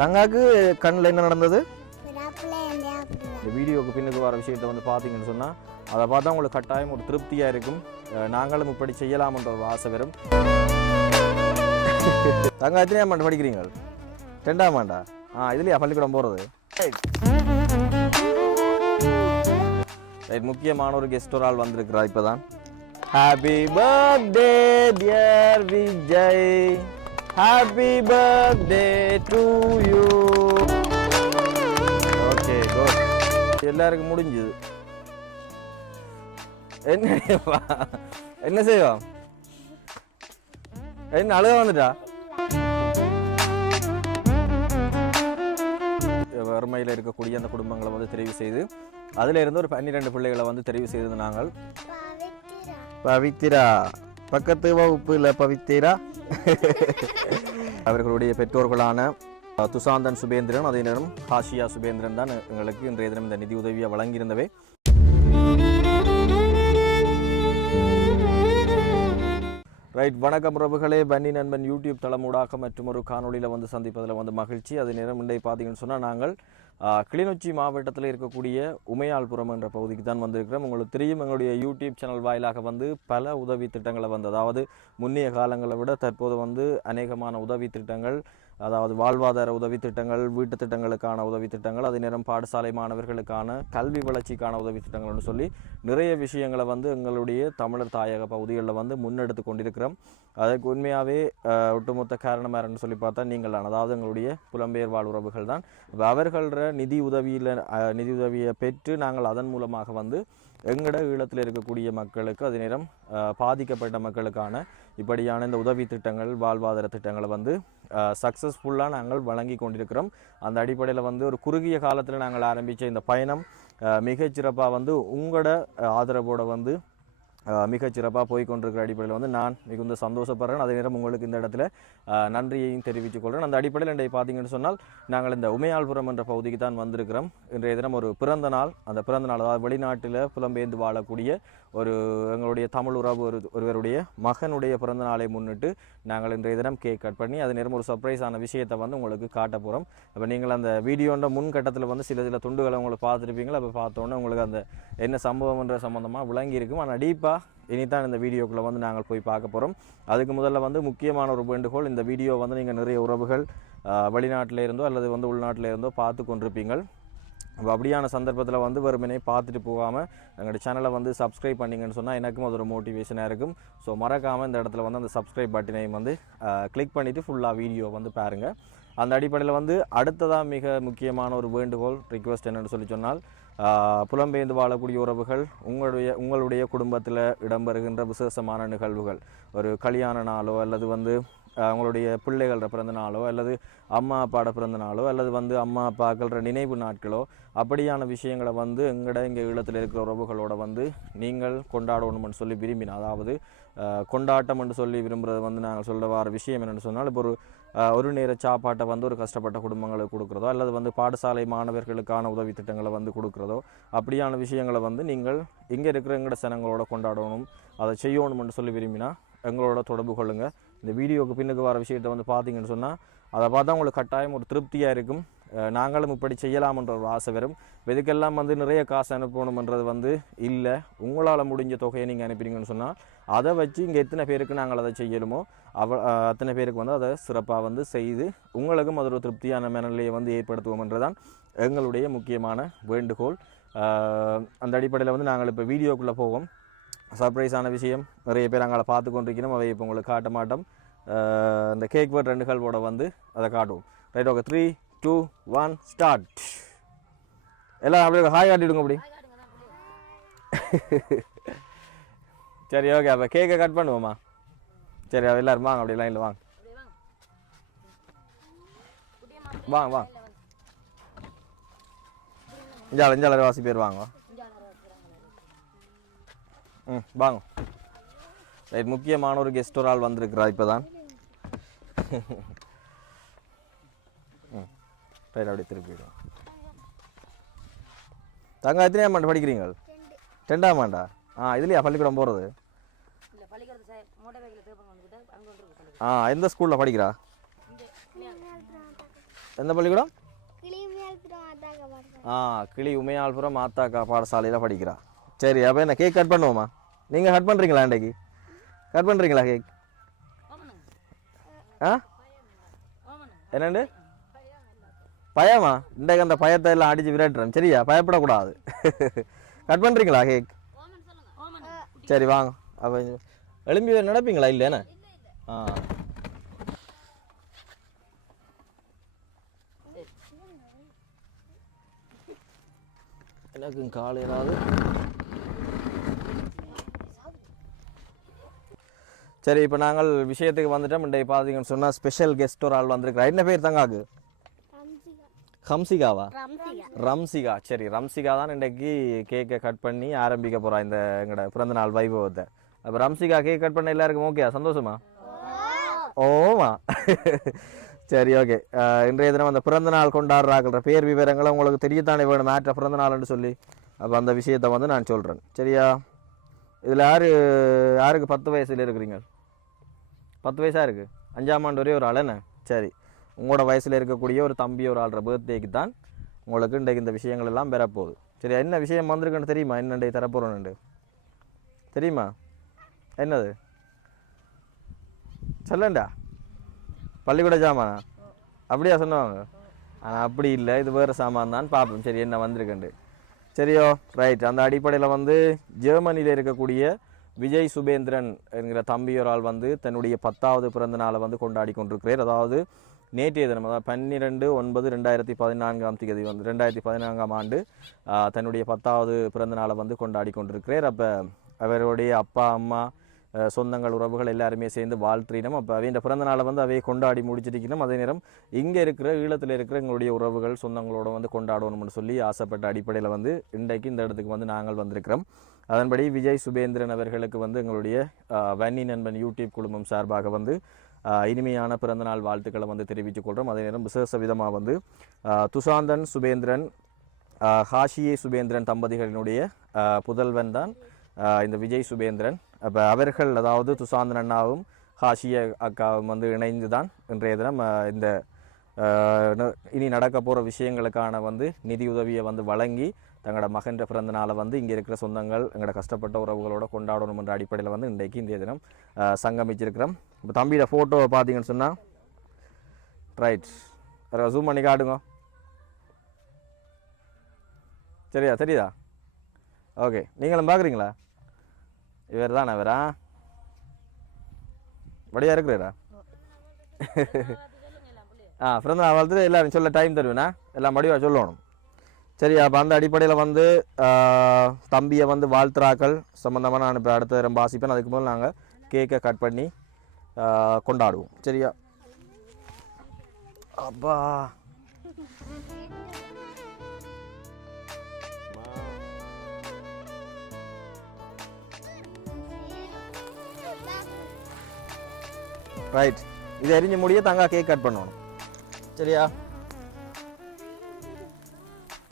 தங்காக்கு கண்ணில் என்ன நடந்தது? இந்த வீடியோக்கு பின்னுக்கு வர விஷயத்தை வந்து பார்த்தீங்கன்னு சொன்னால் அதை பார்த்தா உங்களுக்கு கட்டாயம் ஒரு திருப்தியாக இருக்கும். நாங்களும் இப்படி செய்யலாம்ன்ற ஒரு ஆசை வரும். தங்கா எத்தனையாம் ஆண்டு படிக்கிறீங்க? 2ஆம் ஆண்டா? இதுலையா பள்ளிக்கூடம் போகிறது? முக்கியமான ஒரு கெஸ்ட் ஒரு ஆள் வந்திருக்கிறா இப்போதான். Happy birthday dear Vijay, happy birthday to you. Okay good. எல்லாருக்கும் முடிஞ்சது. என்ன செய்வோம்? என்ன அழுக வந்துட்டா? வறுமையில் இருக்கக்கூடிய அந்த குடும்பங்களை வந்து தெரிவு செய்து அதுல இருந்து ஒரு 12 பிள்ளைகளை வந்து தெரிவு செய்தது நாங்கள். பவித்ரா பக்கத்து வகுப்பு இல்லை பவித்ரா. அவர்களுடைய பெற்றோர்களான துசாந்தன் சுபேந்திரன் அதே நேரம் ஹாஷியா சுபேந்திரன் தான் எங்களுக்கு இன்றைய தினம் இந்த நிதி உதவியை வழங்கியிருந்தவை. ரைட், வணக்கம் உறவுகளே. பன்னி நண்பன் யூடியூப் தளமூடாக மற்றும் ஒரு காணொலியில் வந்து சந்திப்பதில் வந்து மகிழ்ச்சி. அதே நேரம் இன்றைய பார்த்தீங்கன்னு சொன்னால் நாங்கள் கிளிநொச்சி மாவட்டத்தில் இருக்கக்கூடிய உமையாள்புரம் என்ற பகுதிக்கு தான் வந்திருக்கிறோம். உங்களுக்கு தெரியும், எங்களுடைய யூடியூப் சேனல் வாயிலாக வந்து பல உதவி திட்டங்களை வந்து, அதாவது முன்னைய காலங்களை விட தற்போது வந்து அநேகமான உதவி திட்டங்கள், அதாவது வாழ்வாதார உதவி திட்டங்கள், வீட்டு திட்டங்களுக்கான உதவி திட்டங்கள், அதே நேரம் பாடசாலை மாணவர்களுக்கான கல்வி வளர்ச்சிக்கான உதவி திட்டங்கள்னு சொல்லி நிறைய விஷயங்களை வந்து எங்களுடைய தமிழர் தாயக பகுதிகளில் வந்து முன்னெடுத்து கொண்டிருக்கிறோம். அதுக்கு உண்மையாகவே ஒட்டுமொத்த காரணமாகன்னு சொல்லி பார்த்தா நீங்கள் தான், அதாவது எங்களுடைய புலம்பெயர் வாழ் உறவுகள் தான். அவர்கள நிதி உதவியை பெற்று நாங்கள் அதன் மூலமாக வந்து எங்கட ஈழத்தில் இருக்கக்கூடிய மக்களுக்கு, அதே நேரம் பாதிக்கப்பட்ட மக்களுக்கான இப்படியான இந்த உதவி திட்டங்கள், வாழ்வாதார திட்டங்களை வந்து சக்ஸஸ்ஃபுல்லாக நாங்கள் வழங்கி கொண்டிருக்கிறோம். அந்த அடிப்படையில் வந்து ஒரு குறுகிய காலத்தில் நாங்கள் ஆரம்பித்த இந்த பயணம் மிகச்சிறப்பாக வந்து உங்களோட ஆதரவோடு வந்து மிகச்சிறப்பாக போய்கொண்டிருக்கிற அடிப்படையில் வந்து நான் மிகுந்த சந்தோஷப்படுறேன். அதே நேரம் உங்களுக்கு இந்த இடத்துல நன்றியையும் தெரிவித்துக் கொள்கிறேன். அந்த அடிப்படையில் இன்றைய பார்த்தீங்கன்னு சொன்னால் நாங்கள் இந்த உமையாள்புரம் என்ற பகுதிக்கு தான் வந்திருக்கிறோம். இன்றைய தினம் ஒரு பிறந்த நாள். அந்த பிறந்த நாள், அதாவது வெளிநாட்டில் புலம்பெயர்ந்து வாழக்கூடிய ஒரு எங்களுடைய தமிழ் உறவு ஒருவருடைய மகனுடைய பிறந்த நாளை முன்னிட்டு நாங்கள் இன்றைய தினம் கேக் கட் பண்ணி அதே நேரம் ஒரு சர்ப்ரைஸான விஷயத்தை வந்து உங்களுக்கு காட்ட போகிறோம். அப்போ நீங்கள் அந்த வீடியோன்ற முன்கட்டத்தில் வந்து சில துண்டுகளை உங்களுக்கு பார்த்துருப்பீங்களா? அப்போ பார்த்தோன்னே உங்களுக்கு அந்த என்ன சம்பவம்ன்ற சம்மந்தமாக விளங்கி இருக்கும். ஆனால் டீப்பாக இனித்தான் இந்த வீடியோக்குள்ளே வந்து நாங்கள் போய் பார்க்க போகிறோம். அதுக்கு முதல்ல வந்து முக்கியமான ஒரு வேண்டுகோள், இந்த வீடியோ வந்து நீங்கள் நிறைய உறவுகள் வெளிநாட்டில் இருந்தோ அல்லது வந்து உள்நாட்டில் இருந்தோ பார்த்து கொண்டிருப்பீங்கள். அப்போ அப்படியான சந்தர்ப்பத்தில் வந்து வெறுமனே பார்த்துட்டு போகாமல் எங்களுடைய சேனலை வந்து சப்ஸ்கிரைப் பண்ணிங்கன்னு சொன்னால் எனக்கும் அது ஒரு மோட்டிவேஷனாக இருக்கும். ஸோ மறக்காமல் இந்த இடத்துல வந்து அந்த சப்ஸ்கிரைப் பட்டனையும் வந்து கிளிக் பண்ணிவிட்டு ஃபுல்லாக வீடியோ வந்து பாருங்கள். அந்த அடிப்படையில் வந்து அடுத்ததாக மிக முக்கியமான ஒரு வேண்டுகோள், ரிக்வெஸ்ட் என்னென்னு சொல்லி சொன்னால், புலம்பெயர்ந்து வாழக்கூடிய உறவுகள் உங்களுடைய குடும்பத்தில் இடம்பெறுகின்ற விசேஷமான நிகழ்வுகள், ஒரு கல்யாண நாளோ அல்லது வந்து அவங்களுடைய பிள்ளைகள பிறந்த நாளோ அல்லது அம்மா அப்பாட பிறந்த நாளோ அல்லது வந்து அம்மா அப்பாக்கள நினைவு நாட்களோ அப்படியான விஷயங்களை வந்து இங்கே ஈழத்தில் இருக்கிற உறவுகளோட வந்து நீங்கள் கொண்டாடணும்னு சொல்லி விரும்பினா, அதாவது கொண்டாட்டம் என்று சொல்லி விரும்புகிறது வந்து நாங்கள் சொல்ல வர விஷயம் என்னென்னு சொன்னால், இப்போ ஒரு நேர சாப்பாட்டை வந்து ஒரு கஷ்டப்பட்ட குடும்பங்களுக்கு கொடுக்குறதோ அல்லது வந்து பாடசாலை மாணவர்களுக்கான உதவி திட்டங்களை வந்து கொடுக்குறதோ அப்படியான விஷயங்களை வந்து நீங்கள் இங்கே இருக்கிற எங்களோட சனங்களோட கொண்டாடணும், அதை செய்யணும்னு சொல்லி விரும்பினா எங்களோட தொடர்பு கொள்ளுங்கள். இந்த வீடியோக்கு பின்னுக்கு வர விஷயத்தை வந்து பார்த்தீங்கன்னு சொன்னால் அதை பார்த்தா உங்களுக்கு கட்டாயம் ஒரு திருப்தியாக இருக்கும். நாங்களும் இப்படி செய்யலாம்ன்ற ஒரு ஆசை வரும். இதுக்கெல்லாம் வந்து நிறைய காசு அனுப்பணுமன்றது வந்து இல்லை. உங்களால் முடிஞ்ச தொகையை நீங்கள் அனுப்பினீங்கன்னு சொன்னால் அதை வச்சு இங்கே எத்தனை பேருக்கு நாங்கள் அதை செய்யணுமோ அத்தனை பேருக்கு வந்து அதை சிறப்பாக வந்து செய்து உங்களுக்கும் அது ஒரு திருப்தியான மனநிலையை வந்து ஏற்படுத்துவோம்ன்றதான் எங்களுடைய முக்கியமான வேண்டுகோள். அந்த அடிப்படையில் வந்து நாங்கள் இப்போ வீடியோக்குள்ளே போவோம். சர்ப்ரைஸான விஷயம் நிறைய பேர் அங்கே பார்த்து கொண்டிருக்கணும். அவை இப்போ உங்களுக்கு காட்ட மாட்டோம். இந்த கேக் வேர்ட் 2 நிகழ்வோட வந்து அதை காட்டுவோம். Right, okay. 3, 2, 1 ஸ்டார்ட். எல்லாம் அப்படியே ஹாய் காட்டிவிடுங்க அப்படி. சரி, ஓகே. அப்போ கேக்கை கட் பண்ணுவோம்மா. சரி, எல்லோரும் வாங்க, அப்படி லைனில் வாங்க வாங்க வாங்க. இஞ்சால வாசி பேர் வாங்க. வாங்க. ரைட், முக்கியமான ஒரு கெஸ்ட் ஒரு ஆள் வந்திருக்கிறா இப்போ தான். ரைட், அப்படியே திருப்பிடுவோம். தங்க எத்தனையாம் ஆண்டு படிக்கிறீங்க? 2ஆம் ஆண்டா? இதுலையா பள்ளிக்கூடம் போகிறது? எந்த ஸ்கூலில் படிக்கிறா? எந்த பள்ளிக்கூடம்? கிளி உமையாள்புரம் மாத்தாக்கா பாடசாலையில் படிக்கிறா. சரி, அப்போ என்ன கேக் கட் பண்ணுவோமா? நீங்கள் கட் பண்ணுறீங்களா? இன்றைக்கு கட் பண்ணுறீங்களா கேக்? ஆ என்னண்டு பயமா? இன்றைக்கு அந்த பயத்தை எல்லாம் அடித்து விரட்டுறேன். சரியா, பயப்படக்கூடாது. கட் பண்ணுறீங்களா கேக்? சரி வாங்க. அப்போ எழும்பி நடப்பீங்களா? இல்லைண்ணே. ஆ எனக்கு காலையிலாவது. சரி, இப்போ நாங்கள் விஷயத்துக்கு வந்துட்டோம். இன்றைக்கு பார்த்தீங்கன்னு சொன்னால் ஸ்பெஷல் கெஸ்ட் ஒரு ஆள் வந்திருக்கிறா. என்ன பேர் தங்காக்கு? ஹம்சிகாவா? ரம்சிகா. சரி, ரம்சிகா தான் இன்றைக்கு கேக்கை கட் பண்ணி ஆரம்பிக்க போகிறா இந்த எங்களோட பிறந்தநாள் வைபவத்தை. அப்போ ரம்சிகா கேக் கட் பண்ண எல்லாருக்கும் ஓகே, சந்தோஷமா? ஓமா. சரி, ஓகே. இன்றைய தினம் அந்த பிறந்தநாள் கொண்டாடுறாங்கிற பேர் விவரங்களை உங்களுக்கு தெரியத்தானே வேணும், மேற்ற பிறந்தநாள்னு சொல்லி. அப்போ அந்த விஷயத்தை வந்து நான் சொல்கிறேன். சரியா? இதில் யாருக்கு 10 வயசில் இருக்கிறீங்க? 10 வயசாக இருக்குது. 5ஆம் ஆண்டு ஒரே ஒரு ஆள் என்ன? சரி, உங்களோட வயசில் இருக்கக்கூடிய ஒரு தம்பி ஒரு ஆள்ற பர்த்டேக்கு தான் உங்களுக்கு இன்றைக்கு இந்த விஷயங்கள் எல்லாம் பெறப்போகுது. சரி, என்ன விஷயம் வந்திருக்குன்னு தெரியுமா? என்னண்டே தரப்போகிறோன்னு தெரியுமா? என்னது சொல்லண்டா? பள்ளிக்கூட சாமானா? அப்படியா சொன்னவாங்க? ஆனால் அப்படி இல்லை, இது வேறு சாமான் தான். பார்ப்போம் சரி என்ன வந்திருக்குண்டு. சரியோ, ரைட். அந்த அடிப்படையில் வந்து ஜெர்மனியில் இருக்கக்கூடிய விஜய் சுபேந்திரன் என்கிற தம்பி ஒரு ஆள் வந்து தன்னுடைய 10வது பிறந்த நாளை வந்து கொண்டாடி கொண்டிருக்கிறார். அதாவது நேற்றைய தினம், அதாவது 12/9/2014 வந்து 2014ஆம் ஆண்டு தன்னுடைய 10வது பிறந்த நாளை வந்து கொண்டாடி கொண்டிருக்கிறார். அப்போ அவருடைய அப்பா அம்மா சொந்தங்கள் உறவுகள் எல்லாருமே சேர்ந்து வாழ்த்தினோம். அப்போ அவைய பிறந்த நாளை வந்து அவையை கொண்டாடி முடிச்சிருக்கணும். அதே நேரம் இங்கே இருக்கிற ஈழத்தில் இருக்கிற எங்களுடைய உறவுகள் சொந்தங்களோட வந்து கொண்டாடணும்னு சொல்லி ஆசைப்பட்ட அடிப்படையில் வந்து இன்றைக்கு இந்த இடத்துக்கு வந்து நாங்கள் வந்திருக்கிறோம். அதன்படி விஜய் சுபேந்திரன் அவர்களுக்கு வந்து எங்களுடைய வன்னி நண்பன் யூடியூப் குழுமம் சார்பாக வந்து இனிமையான பிறந்தநாள் வாழ்த்துக்களை வந்து தெரிவித்துக் கொள்கிறோம். அதே நேரம் விசேஷ விதமாக வந்து துஷாந்தன் சுபேந்திரன் ஹாஷியே சுபேந்திரன் தம்பதிகளினுடைய புதல்வன் தான் இந்த விஜய் சுபேந்திரன். அப்போ அவர்கள், அதாவது துஷாந்தன் அண்ணாவும் ஹாஷிய அக்காவும் வந்து இணைந்து தான் இன்றைய தினம் இந்த இனி நடக்க போகிற விஷயங்களுக்கான வந்து நிதி உதவியை வந்து வழங்கி தங்களோட மகன்ற பிறந்த நாளை வந்து இங்கே இருக்கிற சொந்தங்கள் எங்களோட கஷ்டப்பட்ட உறவுகளோட கொண்டாடணும் என்ற அடிப்படையில் வந்து இன்றைக்கு இன்றைய தினம் சங்கமிச்சிருக்கிறோம். இப்போ தம்பியோட ஃபோட்டோவை பார்த்தீங்கன்னு சொன்னால், ரைட், ஜூம் பண்ணி காட்டுங்க. சரியா? தெரியுதா? ஓகே, நீங்களும் பார்க்குறீங்களா? இவர் தானே இவரா? வடியாக இருக்கிறாரா? பிறந்த நாள் வாழ்த்து எல்லோரும் சொல்ல டைம் தருவேண்ணா, எல்லாம் வடிவாக சொல்லணும். சரியா? அப்போ அந்த அடிப்படையில் வந்து தம்பியை வந்து வாழ்த்துறாக்கள் சம்மந்தமாக நான் இப்போ அடுத்த ரொம்ப வாசிப்பேன். அதுக்கு முதல் நாங்கள் கேக்கை கட் பண்ணி கொண்டாடுவோம். சரியா? அப்பா ரைட். இதை எரிஞ்சு முடிய தங்கா கேக் கட் பண்ணணும். சரியா?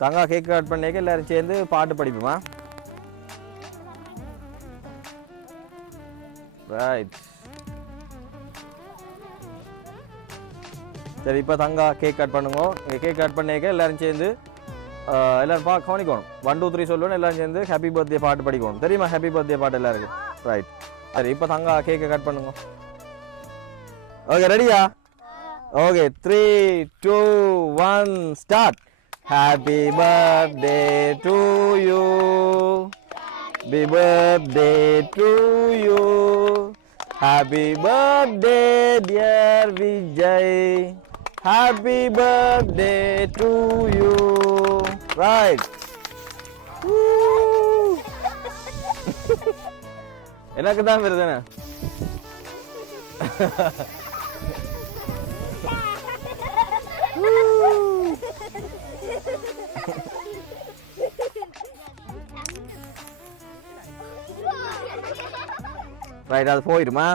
தங்கா கேக் கட் பண்ணிக்க எல்லாரும் சேர்ந்து பாட்டு படிப்போமா? ரைட். சரி, இப்போ தங்கா கேக் கட் பண்ணுங்க. கேக் கட் பண்ணிக்க எல்லாரும் சேர்ந்து எல்லாரும் கவனிக்கணும். 1 2 3 சொல்லணும். எல்லாரும் சேர்ந்து ஹாப்பி பர்த்டே பாட்டு படிக்கணும். தெரியுமா ஹாப்பி பர்த்டே பாட்டு எல்லாருக்கும்? ரைட். சரி, இப்போ தங்கா கேக்கை கட் பண்ணுங்க. ஓகே, ரெடியா? Okay, 3 2 1 start. Happy birthday to you. Happy birthday to you. Happy birthday dear Vijay. Happy birthday to you. Right. எனக்கு தான் வருதுண்ணே. ரைட், அது போயிடுமா?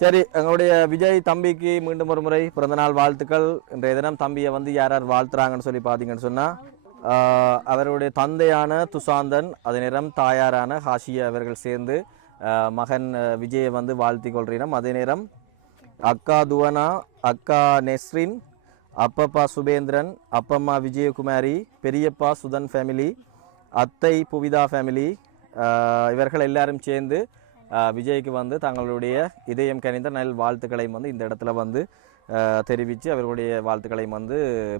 சரி, எங்களுடைய விஜய் தம்பிக்கு மீண்டும் ஒரு முறை பிறந்தநாள் வாழ்த்துக்கள். இன்றைய தினம் தம்பியை வந்து யார் யார் வாழ்த்துறாங்கன்னு சொல்லி பார்த்தீங்கன்னு சொன்னால், அவருடைய தந்தையான துஷாந்தன், அதே நேரம் தாயாரான ஹாஷியா அவர்கள் சேர்ந்து மகன் விஜயை வந்து வாழ்த்தி கொள்கிறோம். அதே நேரம் அக்கா துவனா, அக்கா நெஸ்ரின், அப்பப்பா சுபேந்திரன், அப்பம்மா விஜயகுமாரி, பெரியப்பா சுதன் ஃபேமிலி, அத்தை புவிதா ஃபேமிலி, இவர்கள் எல்லாரும் சேர்ந்து விஜய்க்கு வந்து தங்களுடைய இதயம் கனிந்த நல் வாழ்த்துக்களையும் வந்து இந்த இடத்துல வந்து தெரிவித்து அவர்களுடைய வாழ்த்துக்களையும் வந்து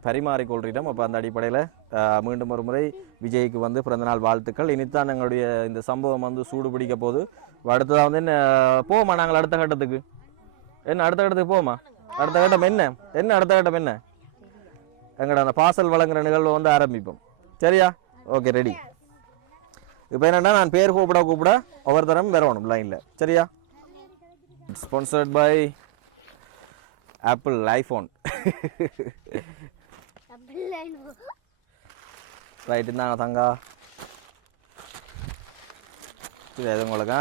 பரிமாறிக்கொள்கிறோம். அப்போ அந்த அடிப்படையில் மீண்டும் ஒரு முறை விஜய்க்கு வந்து பிறந்தநாள் வாழ்த்துக்கள். இனித்தான் எங்களுடைய இந்த சம்பவம் வந்து சூடு பிடிக்க போது. அடுத்ததாக வந்து என்ன போமா நாங்கள் அடுத்த கட்டத்துக்கு அடுத்த கட்டத்துக்கு போமா. அடுத்த கட்டம் என்ன அடுத்த கட்டம் என்ன எங்களோட அந்த பார்சல் வழங்குற நிகழ்வை வந்து ஆரம்பிப்போம். சரியா? Okay, ready. இப்போ என்னென்னா நான் பேர் கூப்பிட ஒவ்வொருத்தரும் வரணும் லைனில். சரியா? Sponsored by Apple iPhone. Right, இருந்தாங்க தங்கா. சரி, அது உங்களுக்கு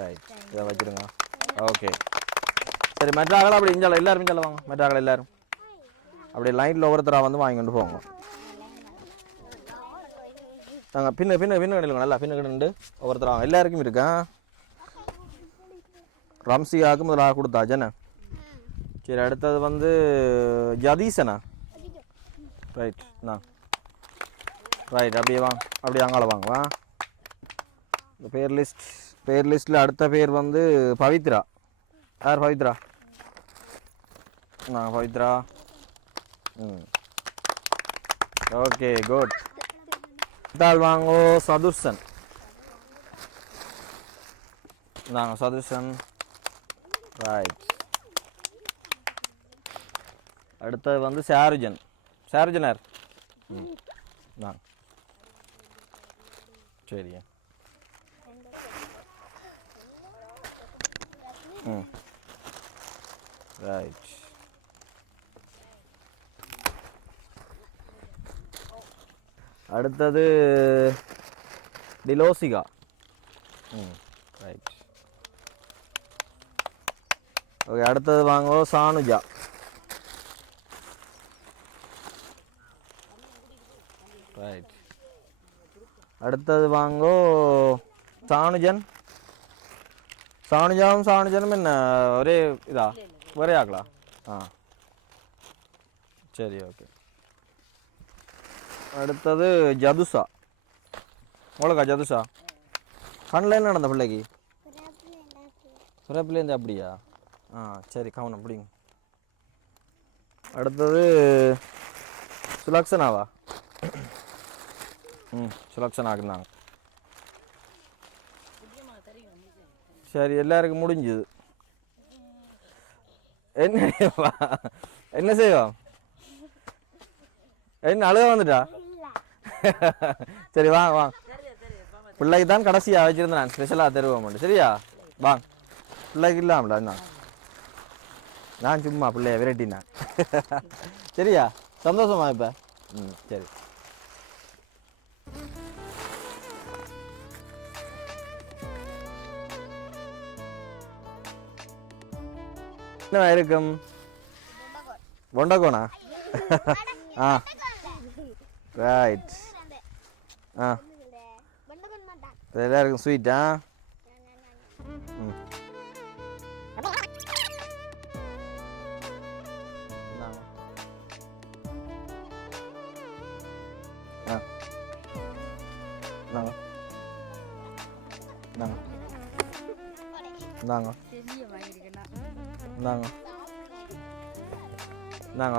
ரைட், இதை வச்சுருங்க. ஓகே, சரி. மெட்ராக்கள் அப்படி இஞ்சால எல்லாரும் இஞ்சால வாங்க. மெட்ராக்கள் எல்லாரும் அப்படி லைனில் ஒவ்வொருத்தராக வந்து வாங்கி கொண்டு போங்க. நாங்கள் பின்னு கண்டிலுங்க. நல்லா பின்னு கண்டு ஒவ்வொருத்தராக எல்லாருக்கும் இருக்கா. ரம்சியாவுக்கு முதலாக கொடுத்தா ஜன. சரி, அடுத்தது வந்து ஜதீசனா. Right, right. அப்படியே வாங்க, அப்படியே அங்கால வாங்க. வா, இந்த பேர் லிஸ்ட்டில் அடுத்த பேர் வந்து பவித்ரா. யார் பவித்ரா? பவித்ரா. Okay, good. தாள் வாங்கோ சதுர்சன். சதுர்சன். ரைட். அடுத்தது வந்து சாருஜனார். சரி. ரைட். அடுத்தது டிலோசிகா. ரைட். ஓகே, அடுத்தது வாங்கோ சானுஜா. ரைட். அடுத்தது வாங்கோ சானுஜனும் என்ன ஒரே இதா ஒரே ஆக்கலா? சரி, ஓகே. அடுத்தது ஜதுசா. உங்களுக்கா ஜதுசா? கண்ணில் என்ன நடந்த பிள்ளைக்கு? பிறப்புலேருந்து அப்படியா? சரி, கவனம் பிடிங்க. அடுத்தது சுலக்ஷனாவா? சுலக்ஷனாக்குனாங்க. சரி, எல்லாருக்கும் முடிஞ்சுது. என்ன செய்வோம்? என்ன அழுக வந்துட்டா? சரி, வாங்க. பிள்ளைக்கு தான் கடைசியாக வச்சிருந்தேன் நான், ஸ்பெஷலாக தருவோம். சரியா? வாங்க. பிள்ளைக்கு இல்லாமல நான் சும்மா பிள்ளைய விரட்டினேன். சரியா? சந்தோஷமா இப்போ? சரி. என்ன இருக்கும்? பொண்டகோனா? ரைட். எல்லாருக்கும் ஸ்வீட்டா?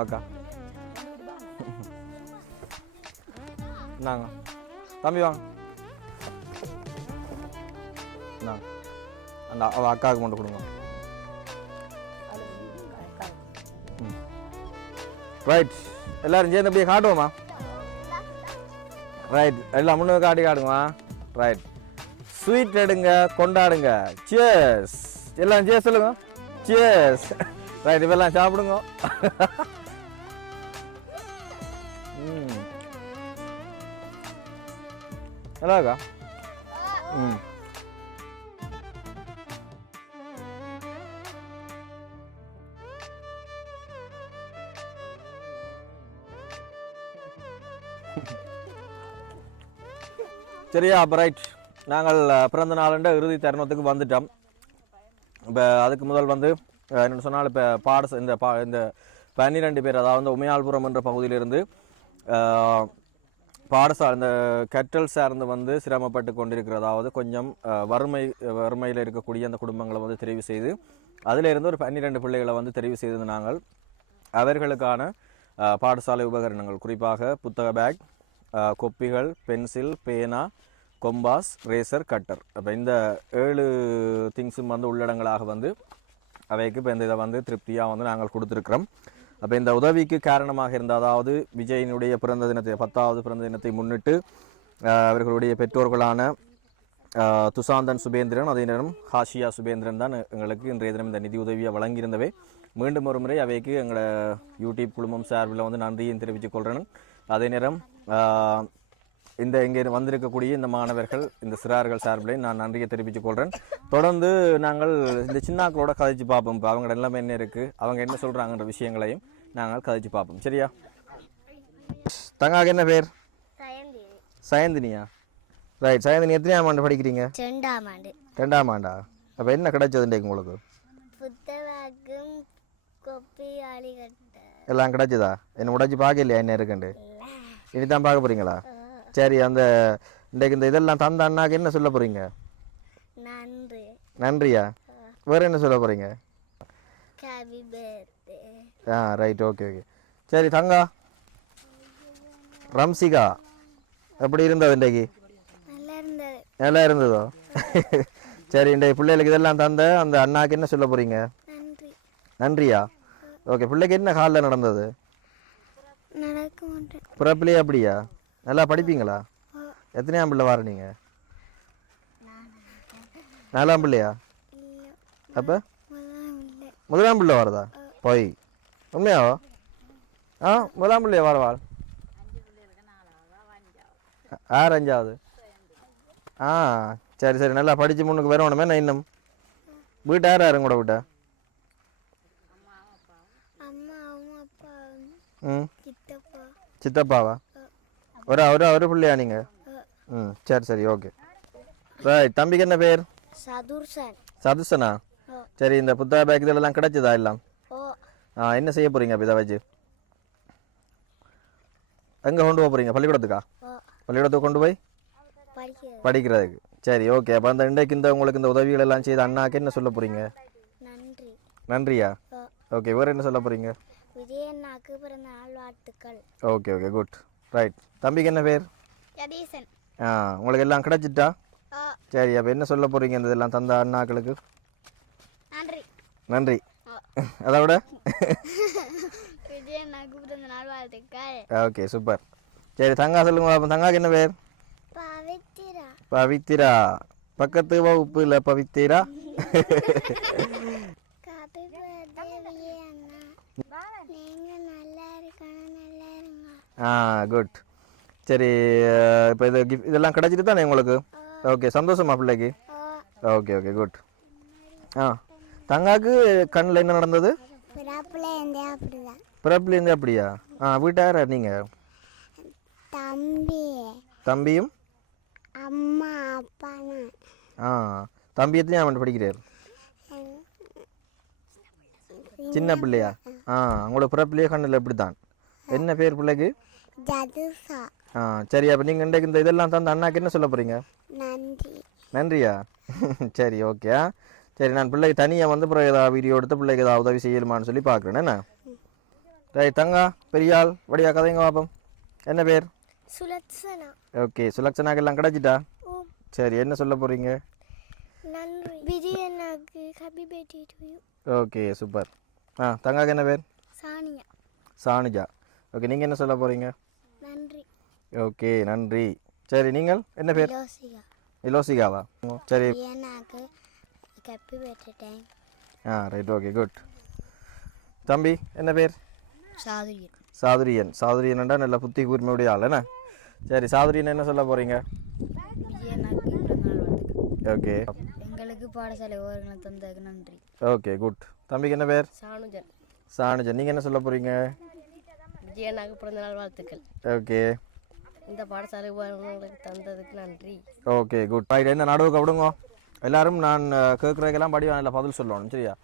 அக்கா தம்பி வாங்க. அந்த அக்காவுக்கு மட்டும் கொடுங்க. ரைட். எல்லாரும் சேர்ந்து அப்படியே காட்டுவோமா? ரைட். எல்லாம் முன்னே காட்டுங்கம்மா. ரைட். ஸ்வீட் எடுங்க, கொண்டாடுங்க. சியர்ஸ். எல்லாம் சியர்ஸ் சொல்லுங்க. சியர்ஸ். ரைட். இப்பெல்லாம் சாப்பிடுங்க. நல்லாக்கா? சரியா? அப்போ ரைட். நாங்கள் பிறந்த நாளுண்ட இறுதி தருணத்துக்கு வந்துட்டோம். இப்போ அதுக்கு முதல் வந்து என்ன சொன்னால் இப்போ இந்த 12 பேர், அதாவது உமையாள்புரம் என்ற பகுதியிலிருந்து பாடசாலை இந்த கற்றல் சார்ந்து வந்து சிரமப்பட்டு கொண்டிருக்கிறதாவது கொஞ்சம் வறுமையில் இருக்கக்கூடிய அந்த குடும்பங்களை வந்து தெரிவு செய்து அதிலிருந்து ஒரு 12 பிள்ளைகளை வந்து தெரிவு செய்து நாங்கள் அவர்களுக்கான பாடசாலை உபகரணங்கள், குறிப்பாக புத்தக பேக், கொப்பிகள், பென்சில், பேனா, கொம்பாஸ், ரேசர், கட்டர், அப்போ இந்த 7 திங்ஸும் வந்து உள்ளடங்களாக வந்து அவைக்கு இப்போ இந்த இதை வந்து திருப்தியாக வந்து நாங்கள் கொடுத்துருக்குறோம். அப்போ இந்த உதவிக்கு காரணமாக இருந்த, அதாவது விஜயனுடைய பிறந்த தினத்தை 10வது பிறந்த தினத்தை முன்னிட்டு அவர்களுடைய பெற்றோர்களான துசாந்தன் சுபேந்திரன், அதே நேரம் ஹாஷியா சுபேந்திரன் தான் எங்களுக்கு இன்றைய தினம் இந்த நிதி உதவியை வழங்கியிருந்தவை. மீண்டும் ஒரு முறை அவைக்கு எங்களோட யூடியூப் குழுமம் சார்பில் வந்து நன்றியும் தெரிவித்துக் கொள்கிறேன். அதே நேரம் இந்த இங்கே வந்திருக்கக்கூடிய இந்த மாணவர்கள், இந்த சிறார்கள் சார்பில் நான் நன்றியை தெரிவித்துக் கொள்கிறேன். தொடர்ந்து நாங்கள் இந்த சின்னாக்களோட கதைச்சு பார்ப்போம். இப்போ அவங்க எல்லாமே என்ன இருக்குது, அவங்க என்ன சொல்கிறாங்கன்ற விஷயங்களையும் நாங்கள் கதைச்சு பார்ப்போம். சரியா? தங்காக்கு என்ன பேர்? சயந்தினியா? ரைட். சயந்தினி எத்தனையாம் ஆண்டு படிக்கிறீங்க? 2ஆம் ஆண்டு. 2ஆம் ஆண்டா? அப்போ என்ன கிடைச்சது இன்றைக்கு உங்களுக்கு? புத்தகம், கொப்பி, ஆளிகட்டை எல்லாம் கிடைச்சதா? என்ன உடைச்சு பார்க்கலையா என்ன இருக்குண்டு? இனிதான் பார்க்க போகிறீங்களா? சரி. அந்த இன்றைக்கு இந்த இதெல்லாம் தந்த அண்ணாக்கு என்ன சொல்ல போகிறீங்க? நன்றி. நன்றியா? வேறு என்ன சொல்ல போகிறீங்க? Happy birthday. Right. Okay okay. சரி. தங்கா, ரம்சிகா எப்படி இருந்தது இன்றைக்கு? நல்லா இருந்ததோ? சரி. இன்றைக்கு பிள்ளைகளுக்கு இதெல்லாம் தந்த அந்த அண்ணாக்கு என்ன சொல்ல போகிறீங்க? நன்றி. நன்றியா? ஓகே. பிள்ளைக்கு என்ன காலில் நடந்தது? பிறப்பிலே அப்படியா? நல்லா படிப்பீங்களா? எத்தனையாம் பிள்ளை வர நீங்கள்? 4ஆம் பிள்ளையா? அப்போ முதலாம் பிள்ளை வரதா? போய் உண்மையாவோ? முதலாம் பிள்ளையா வரவாள்? 5ஆவது? சரி சரி. நல்லா படித்து முன்னுக்கு வரணுமே. நான் இன்னும் வீட்டு யாரும் கூட விட்ட? சித்தப்பாவா? ஒரு பிள்ளையா நீங்கள்? சரி சரி. ஓகே. ரைட். தம்பிக்கு என்ன பேர்? சதுசனா? சரி. இந்த புத்தக பேக் இதெல்லாம் கிடைச்சதா எல்லாம்? என்ன செய்ய போகிறீங்க அப்போ இதை வச்சு? எங்கே கொண்டு போக போகிறீங்க? பள்ளிக்கூடத்துக்கா? பள்ளிக்கூடத்துக்கு கொண்டு போய் படிக்கிறதுக்கு. சரி. ஓகே. அப்போ அந்த இன்றைக்கு உங்களுக்கு இந்த உதவிகள் எல்லாம் செய்த அண்ணாக்கு என்ன சொல்ல போகிறீங்க? நன்றியா? ஓகே. வேறு என்ன சொல்ல போகிறீங்க? விஜயண்ணாக்கு பிறந்த நாள் வாழ்த்துக்கள். Okay okay. குட். ரைட். தம்பிக்கு என்ன பேர்? யதீசன். உங்களுக்கு எல்லாம் கிடைச்சிட்டா? சரி. அப்போ என்ன சொல்ல போகிறீங்க இந்த இதெல்லாம் தந்த அண்ணாக்களுக்கு? நன்றி. நன்றி. அதை விட விஜயண்ணாக்கு பிறந்த நாள் வாழ்த்துக்கள். ஓகே. சூப்பர். சரி. தங்கா சொல்லுங்க. அப்போ தங்காக்கு என்ன பேர்? பவித்ரா. பவித்ரா. பக்கத்து வகுப்பு இல்லை பவித்ரா? குட். சரி. இப்போ இது இதெல்லாம் கிடைச்சிட்டு தானே உங்களுக்கு? ஓகே. சந்தோஷமா பிள்ளைக்கு? Okay okay. குட். தங்காக்கு கண்ணில் என்ன நடந்தது? பிறப்புலேருந்து அப்படியா? வீட்டார நீங்கள்? தம்பியும் அம்மா அப்பா. தம்பி எத்தனையாம் ஆண்டு படிக்கிறார்? சின்ன பிள்ளையா? உங்களுக்கு பிறப்புலேயே கண்ணில் எப்படி தான்? என்ன பேர் பிள்ளைக்கு? சரி. அப்போ நீங்கள் இன்றைக்கு இந்த இதெல்லாம் தந்த அண்ணாக்கு என்ன சொல்ல போகிறீங்க? நன்றியா? சரி. ஓகே. சரி. நான் பிள்ளைக்கு தனியாக வந்து பிறகு ஏதாவது வீடியோ எடுத்து பிள்ளைக்கு ஏதாவது உதவி செய்யலுமான்னு சொல்லி பார்க்குறேன். என்ன? ரைட். தங்கா பெரியாள் வடியா கதைங்க பார்ப்போம். என்ன பேர்? சுலக்ஷனா. ஓகே. சுலக்ஷனாக்கு எல்லாம் கிடைச்சிட்டா? சரி. என்ன சொல்ல போகிறீங்க? நன்றி. விஜயண்ணாக்கு happy birthday to you. Okay. Super. தங்காக்கு என்ன பேர்? சானியா. சானுஜா. ஓகே. நீங்கள் என்ன சொல்ல போகிறீங்க? நன்றி. ஓகே. நன்றி. சரி. நீங்கள் என்ன பேர்? இலோசிகாவா? சரி. எனக்கு happy birthday. Right. Okay. Good. தம்பி என்ன பேர்? சாதுரியன். சாதுரியன். சாதுரியன்டா நல்ல புத்தி கூர்மையுடைய ஆள் என்ன? சரி. சாதுரியன் என்ன சொல்ல போகிறீங்க? ஓகே. எங்களுக்கு பாடசாலை ஓரங்களை தந்ததுக்கு நன்றி. ஓகே. குட். தம்பிக்கு என்ன பேர்? சானுஜன். சானுஜன். நீங்கள் என்ன சொல்ல போகிறீங்க? விஜயண்ணாக்கு பிறந்த நாள் வாழ்த்துக்கள். ஓகே. இந்த பாடசாலை ஓரங்களுக்கு தந்ததுக்கு நன்றி. ஓகே. குட். ரைட். என்ன நடுவுக்கு விடுங்க எல்லாரும். நான் கேட்குறதுக்கெல்லாம் படிவானில் பதில் சொல்லணும். சரியா?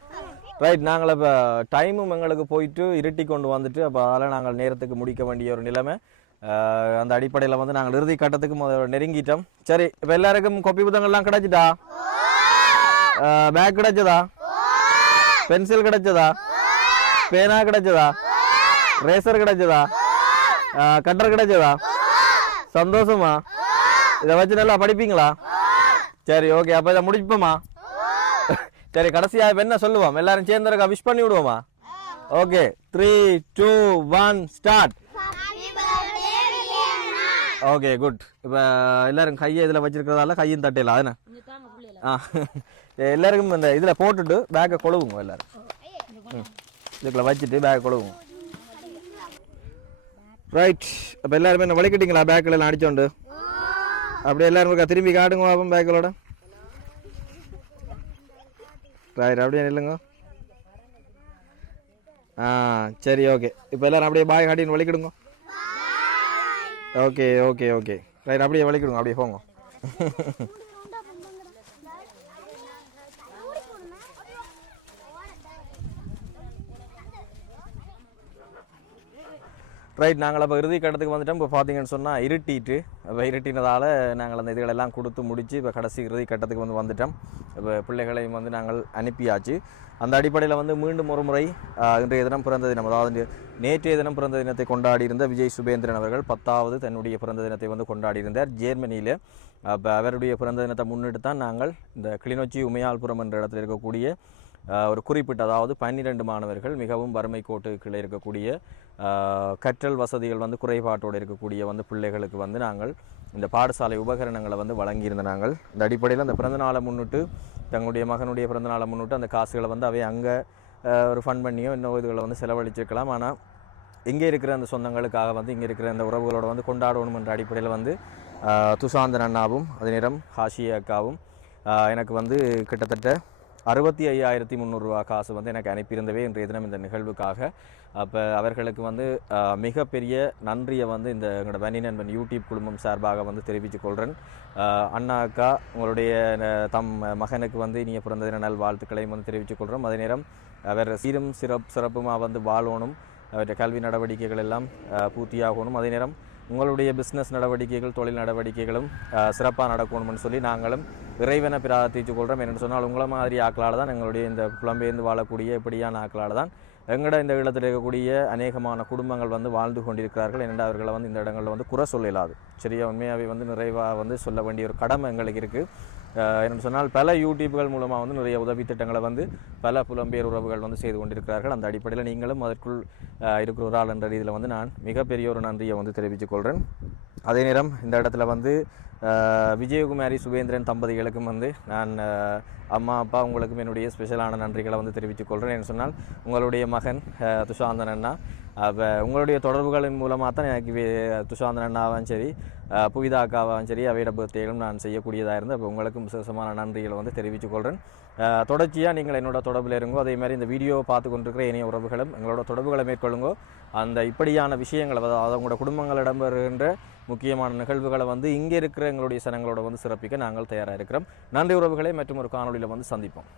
ரைட் நாங்கள் இப்போ டைமும் எங்களுக்கு போயிட்டு இருட்டி கொண்டு வந்துட்டு அப்போ அதனால் நாங்கள் நேரத்துக்கு முடிக்க வேண்டிய ஒரு நிலைமை. அந்த அடிப்படையில் வந்து நாங்கள் இறுதி கட்டத்துக்கு நெருங்கிட்டோம். சரி, இப்போ எல்லாருக்கும் கொப்பி புத்தகங்கள்லாம் கிடைச்சிட்டா? பேக் கிடைச்சதா? பென்சில் கிடைச்சதா? பேனா கிடைச்சதா? ரேசர் கிடைச்சதா? கட்டர் கிடைச்சதா? சந்தோஷமா? இதை வச்சு நல்லா படிப்பீங்களா? சரி, ஓகே. அப்போ இதை முடிப்போமா? சரி, கடைசியாக இப்போ என்ன சொல்லுவோம்? எல்லாரும் சேர்ந்துருக்கா விஷ் பண்ணி விடுவோமா? Okay, 3, 2, 1 start. Okay, good. இப்போ எல்லாரும் கையை இதில் வச்சிருக்கிறதால கையும் தட்டையில அதுனா எல்லாருக்கும் இந்த இதில் போட்டுட்டு பேக்கை கொழுவுங்க. எல்லாரும் இதுக்குள்ள வச்சுட்டு பேக்கை கொழுவுங்க. ரைட். அப்போ எல்லாருமே என்ன வலிக்கிட்டீங்களா? பேக்கில் எல்லாம் அடிச்சோண்டு அப்படியே எல்லாரும் திரும்பி காட்டுங்க பாப்போம் பேக்களோட. ரைட், அப்படியே நில்லுங்க. சரி, ஓகே. இப்போ எல்லாரும் அப்படியே பாய் காட்டின்னு வலிக்கிடுங்க. ஓகே ஓகே ஓகே ரைட், அப்படியே வலிக்கிடுங்க. அப்படியே போங்க. ரைட், நாங்கள் அப்போ இறுதி கட்டத்துக்கு வந்துட்டோம். இப்போ பார்த்தீங்கன்னு சொன்னால் இருட்டினதால் நாங்கள் அந்த இதுகளெல்லாம் கொடுத்து முடித்து இப்போ கடைசி இறுதி கட்டத்துக்கு வந்துட்டோம். இப்போ பிள்ளைகளையும் வந்து நாங்கள் அனுப்பியாச்சு. அந்த அடிப்படையில் வந்து மீண்டும் ஒரு முறை இன்றைய தினம் பிறந்த தினம், அதாவது நேற்றைய தினம் பிறந்த தினத்தை கொண்டாடியிருந்த விஜய் சுபேந்திரன் அவர்கள் 10வது தன்னுடைய பிறந்த தினத்தை வந்து கொண்டாடியிருந்தார் ஜெர்மனியில். அப்போ அவருடைய பிறந்த தினத்தை முன்னிட்டு தான் நாங்கள் இந்த கிளிநொச்சி உமையாள்புரம் என்ற இடத்துல இருக்கக்கூடிய ஒரு குறிப்பிட்ட, அதாவது 12 மாணவர்கள் மிகவும் வறுமை கோட்டு கீழே இருக்கக்கூடிய கற்றல் வசதிகள் வந்து குறைபாட்டோடு இருக்கக்கூடிய வந்து பிள்ளைகளுக்கு வந்து நாங்கள் இந்த பாடசாலை உபகரணங்களை வந்து வழங்கியிருந்த நாங்கள். இந்த அடிப்படையில் அந்த பிறந்தநாளை முன்னிட்டு, தங்களுடைய மகனுடைய பிறந்தநாளை முன்னிட்டு அந்த காசுகளை வந்து அவை அங்கே ஒரு ஃபன் பண்ணியோ இன்னும் இதுகளை வந்து செலவழிச்சிருக்கலாம். ஆனால் இங்கே இருக்கிற அந்த சொந்தங்களுக்காக வந்து இங்கே இருக்கிற அந்த உறவுகளோட வந்து கொண்டாடணும் என்ற அடிப்படையில் வந்து துஷாந்தன் அண்ணாவும் அதே நேரம் ஹாஷியா அக்காவும் எனக்கு வந்து கிட்டத்தட்ட 65,300 ரூபா காசு வந்து எனக்கு அனுப்பியிருந்தவே இன்றைய தினம் இந்த நிகழ்வுக்காக. அப்போ அவர்களுக்கு வந்து மிகப்பெரிய நன்றியை வந்து இந்த எங்களோட வன்னி நண்பன் யூடியூப் குழுமம் சார்பாக வந்து தெரிவித்துக் கொள்கிறேன். அண்ணா அக்கா உங்களுடைய தம் மகனுக்கு வந்து இனிய பிறந்த தின நல் வாழ்த்துக்களையும் வந்து தெரிவித்துக் கொள்கிறோம். அதே நேரம் அவர் சீரும் சிறப்புமாக வந்து வாழணும், அவருடைய கல்வி நடவடிக்கைகள் எல்லாம் பூர்த்தியாகணும். அதே நேரம் உங்களுடைய பிஸ்னஸ் நடவடிக்கைகள், தொழில் நடவடிக்கைகளும் சிறப்பாக நடக்கணும்னு சொல்லி நாங்களும் இறைவனை பிரார்த்தித்து கொள்கிறோம். என்னென்னு சொன்னால் உங்களை மாதிரி ஆக்களால் தான் எங்களுடைய இந்த புலம்பெயர்ந்து வாழக்கூடிய இப்படியான ஆக்களால் தான் எங்களோட இந்த இடத்தில் இருக்கக்கூடிய அநேகமான குடும்பங்கள் வந்து வாழ்ந்து கொண்டிருக்கிறார்கள். ஏனென்றால் அவர்களை வந்து இந்த இடங்களில் வந்து குறை சொல்லலாது. சரியா, உண்மையாகவே வந்து நிறைவாக வந்து சொல்ல வேண்டிய ஒரு கடமை எங்களுக்கு இருக்குது. என்னென்னு சொன்னால் பல யூடியூப்கள் மூலமாக வந்து நிறைய உதவி திட்டங்களை வந்து பல புலம்பெயர் உறவுகள் வந்து செய்து கொண்டிருக்கிறார்கள். அந்த அடிப்படையில் நீங்களும் அதற்குள் இருக்கிற ஒரு ஆள் என்ற ரீதியில் வந்து நான் மிகப்பெரிய ஒரு நன்றியை வந்து தெரிவித்துக் கொள்கிறேன். அதே நேரம் இந்த இடத்துல வந்து விஜயகுமாரி சுபேந்திரன் தம்பதிகளுக்கும் வந்து நான் அம்மா அப்பா உங்களுக்கும் என்னுடைய ஸ்பெஷலான நன்றிகளை வந்து தெரிவித்துக் கொள்கிறேன். என்று சொன்னால் உங்களுடைய மகன் துஷாந்தன் அண்ணா, அப்போ உங்களுடைய தொடர்புகளின் மூலமாக தான் எனக்கு துஷாந்தன் அண்ணாவும் சரி புவிதா அக்காவும் சரி அவையிட பர்த்டேகளும் நான் செய்யக்கூடியதாக இருந்து அப்போ உங்களுக்கும் விசேஷமான நன்றிகளை வந்து தெரிவித்துக் கொள்கிறேன். தொடர்ச்சியாக நீங்கள் என்னோட தொடர்பில் இருங்கோ. அதே மாதிரி இந்த வீடியோவை பார்த்து கொண்டிருக்கிற இணைய உறவுகளும் எங்களோட தொடர்புகளை மேற்கொள்ளுங்கோ. அந்த இப்படியான விஷயங்களை, அதாவது உங்களோட குடும்பங்களிடம் வருகின்ற முக்கியமான நிகழ்வுகளை வந்து இங்கே இருக்கிற எங்களுடைய சனங்களோட வந்து சிறப்பிக்க நாங்கள் தயாராக இருக்கிறோம். நன்றி உறவுகளை மற்றும் ஒரு காணொலியில் வந்து சந்திப்போம்.